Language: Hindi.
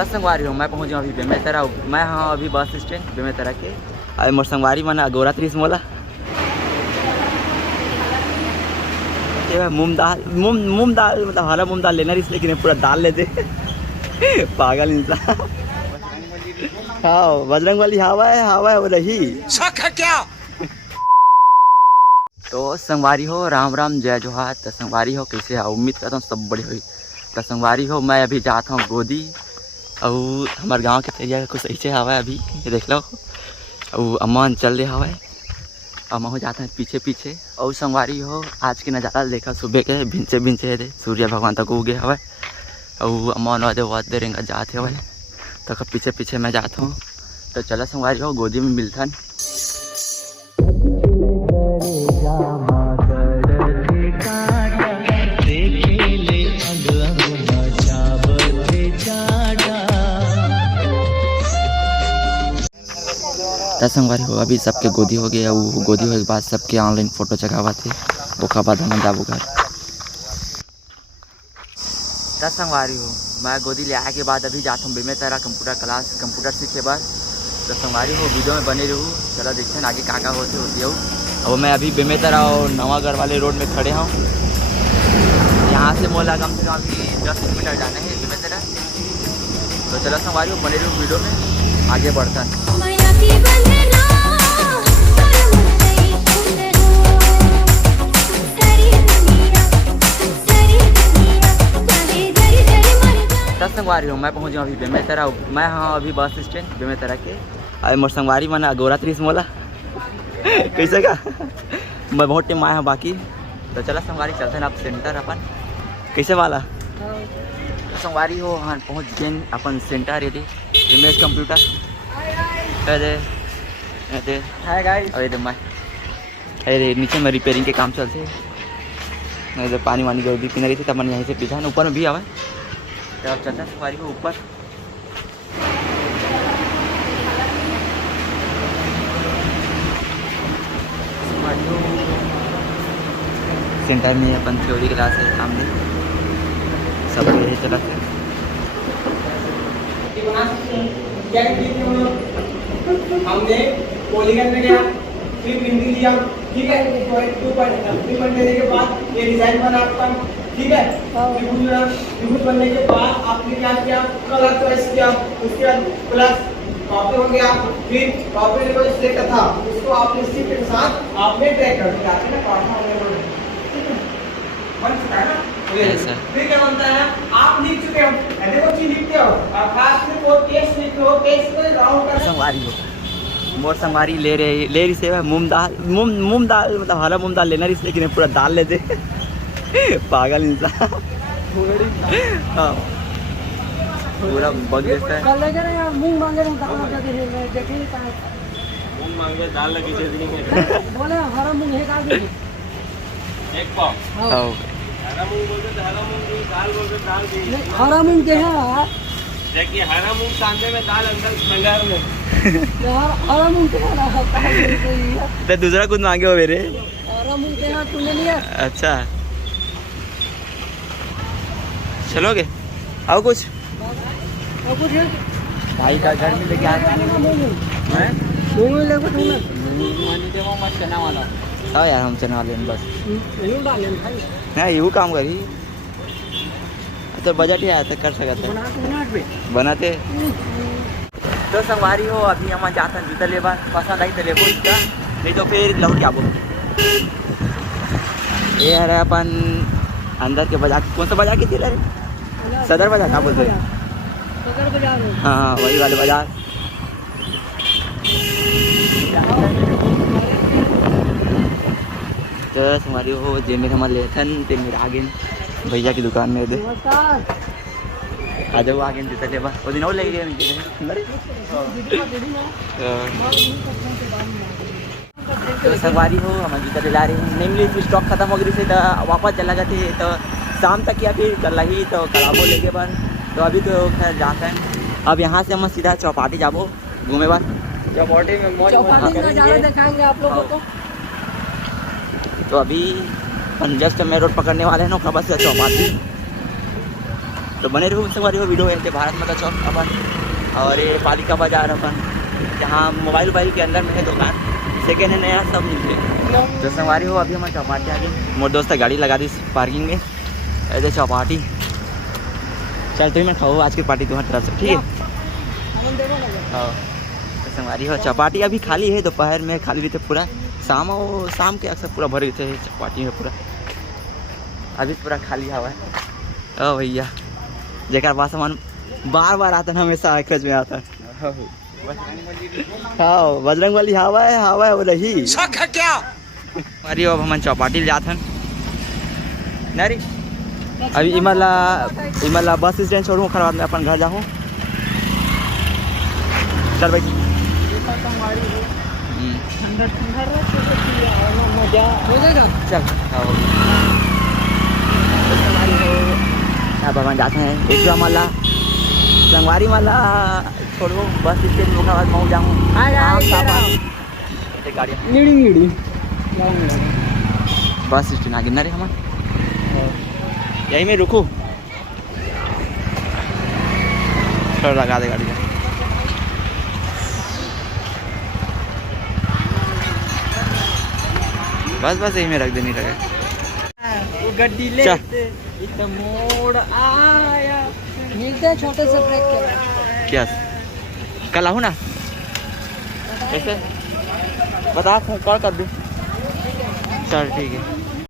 दस संगवारी हूँ मैं पहुँच अभी बेमेतरा मैं हाँ अभी बस स्टैंड बेमेतरा के अरे मोर संगवारी मना गोरा 30 मोला मूंग दाल मतलब हरा मूंग दाल लेना इसलिए कि पूरा दाल लेते पागल इंसान। हाँ बजरंग वाली हवा है वो रही शक है क्या। तो संगवारी हो राम राम जय जोहार। तो संगवारी हो कैसे है उम्मीद करता हूँ सब बड़ी हुई। तो संगवारी हो मैं अभी जाता हूँ गोदी और हमारे गांव के एरिया कुछ सही से हवा है अभी ये देख लो और अम्मा चल रहे हवा है अम्मा हो जाते हैं पीछे पीछे। और संगवारी हो आज के नज़ारा देखा सुबह के भिंचे थे सूर्य भगवान तक उगे हवा और अम्मा नौदे वादे रेंगा जाते हवा तो पीछे पीछे मैं जाता हूँ। तो चला संगवारी हो गोदी में मिलता संगवारी हो अभी सबके गोदी हो गया वो गोदी होने के बाद सबके ऑनलाइन फ़ोटो चढ़ावा थे ओका बाद हम जाबो घर। दस संगवारी हो मैं गोदी ले आए के बाद अभी जाता हूँ बेमेतरा कंप्यूटर क्लास कंप्यूटर सीखे बाद। तो संगवारी हो वीडियो में बने रहूँ चलो देखते हैं आगे काका होती हो। अब मैं अभी बेमेतरा और नवागढ़ वाले रोड में खड़े हूँ। यहाँ से मोला कम से कम अभी 10 किलोमीटर जाना है बेमेतरा। तो चलो संगवारी हो बने रहूँ वीडियो में आगे बढ़ता है। दस संगवारी हूँ मैं पहुँच अभी बेमेतरा मैं हाँ अभी बस स्टैंड बेमेतरा के अरे मोर संगवारी मना गोरा 30 मोला कैसे का मैं बहुत टाइम आया हूँ बाकी। तो चला संगवारी चलते हैं आप सेंटर अपन कैसे वाला तो संगवारी हो हाँ पहुँच गए अपन सेंटर यदि इमेज कंप्यूटर अरे नीचे में रिपेयरिंग के काम चलते हैं पानी वानी जो भी पीना रही थी तब मैंने यहीं से पीछा ऊपर में भी आवा तो चलता सवारी को ऊपर। सेंटर में अपन थ्योरी क्लास है सामने सब यही चला हमने पॉलीगन में गया फिर बिंदी लिया ठीक है 2.3 देने के बाद ये डिजाइन बना आपका ठीक है। त्रिभुज बनने के बाद आपने क्या किया कलर चॉइस किया उसके बाद प्लस कॉपी हो गया फिर कॉपी को सिलेक्ट था उसको आपने शिफ्ट के साथ आपने ड्रैग कर दिया ना कॉर्नर होने बन चुका है ना। फिर क्या बनता है आप लिख चुके हो देखो चीज लिखते हो और खास में वो टेक्स्ट लिखते हो टेक्स्ट को राउंड कर संगवारी हो मोर संगवारी ले रही से मूंग दाल मतलब हरा मूंग दाल लेना इसलिए कि पूरा दाल लेते पागल इंसान। हाँ पूरा बग देता है मूंग मांगे दाल लगी बोले हरा मूंग है का एक पाव हरा मूंग बोलते तो हरा मूंग की दाल बोलते दाल की हरा मूंग के है देखिए हरा मूंग सामने में दाल अंदर भंडार में यार हरा मूंग के है तो दूसरा कुछ मांगे हो मेरे हरा मूंग के है तूने लिया। अच्छा चलोगे आओ कुछ है भाई का घर में लेके आया चना वाला हाँ यार हम चना वाले बस हाँ यू काम करी तो बजट ही आया था कर सकते बनाते। तो संगवारी हो अभी हम जाते हैं जूता लेवा पसंद आई तो लेबो इसका नहीं तो फिर लौट के आबो। ये है अपन अंदर के बाजार कौन सा बाजार की थी रे सदर बाजार क्या बोलते हैं सदर बाजार हाँ वही वाले बाजार। तो हमारी हो जेमे हमारे लेथन ते मेरे आगे भैया की दुकान में दे आ जाओ आगे जूता लेवा वो दिन और ले गए तो संगवारी हो हम जूता दिला रहे हैं नहीं मिली स्टॉक खत्म हो गई से तो वापस चला गए थे तो शाम तक या फिर कल ही तो कलाबो लेके बन। तो अभी तो खैर जाते हैं अब यहाँ से हम सीधा चौपाटी जाबो घूमे बार चौपाटी में मौज दिखाएंगे आप लोगों को। तो अभी अपन जस्ट मैं रोड पकड़ने वाले हैं ना बस चौपाटी तो बने रहो संगवारी हो वीडियो है भारत माता चौक अपन और ये पालिका बाजार अपन जहाँ मोबाइल के अंदर में है दुकान सेकेंड हैंड नया सब मिलते हैं। तो संगवारी हो अभी हमारे चौपाटी आ गई मोर दोस्त गाड़ी लगा दी पार्किंग में ऐसे चौपाटी चल तुम्हें खाओ आज की पार्टी तुम्हारी तरफ से ठीक है। हाँ तो संगवारी हो चौपाटी अभी खाली है दोपहर में खाली रहते पूरा शाम के अक्सर पूरा भर रहते हैं चौपाटी में पूरा अभी पूरा खाली हवा है। ओ भैया जेकर पास सामान बार आता है हमेशा एक्सप्रेस में आता है। हाँ बजरंग हवा है वो रही शक है क्या अरे अब हम चौपाटी जाते हैं नहीं अभी इमला बस स्टैंड छोड़ू खराब में अपन घर जाऊँ चल भाई चल अब अपन जाते हैं एक माला संगवारी माला छोड़ो बस स्टैंड में बाद मऊ जाऊँ गाड़ी बस स्टैंड आगे ना रे हम यही में रुको थोड़ा लगा दे गाड़ी का बस यही में रख दे नहीं लगे वो गड्डी ले इतना मोड़ आया मिलते छोटे से ब्रेक क्या कल आऊँ ना कैसे बता कॉल कर दूँ चल ठीक है।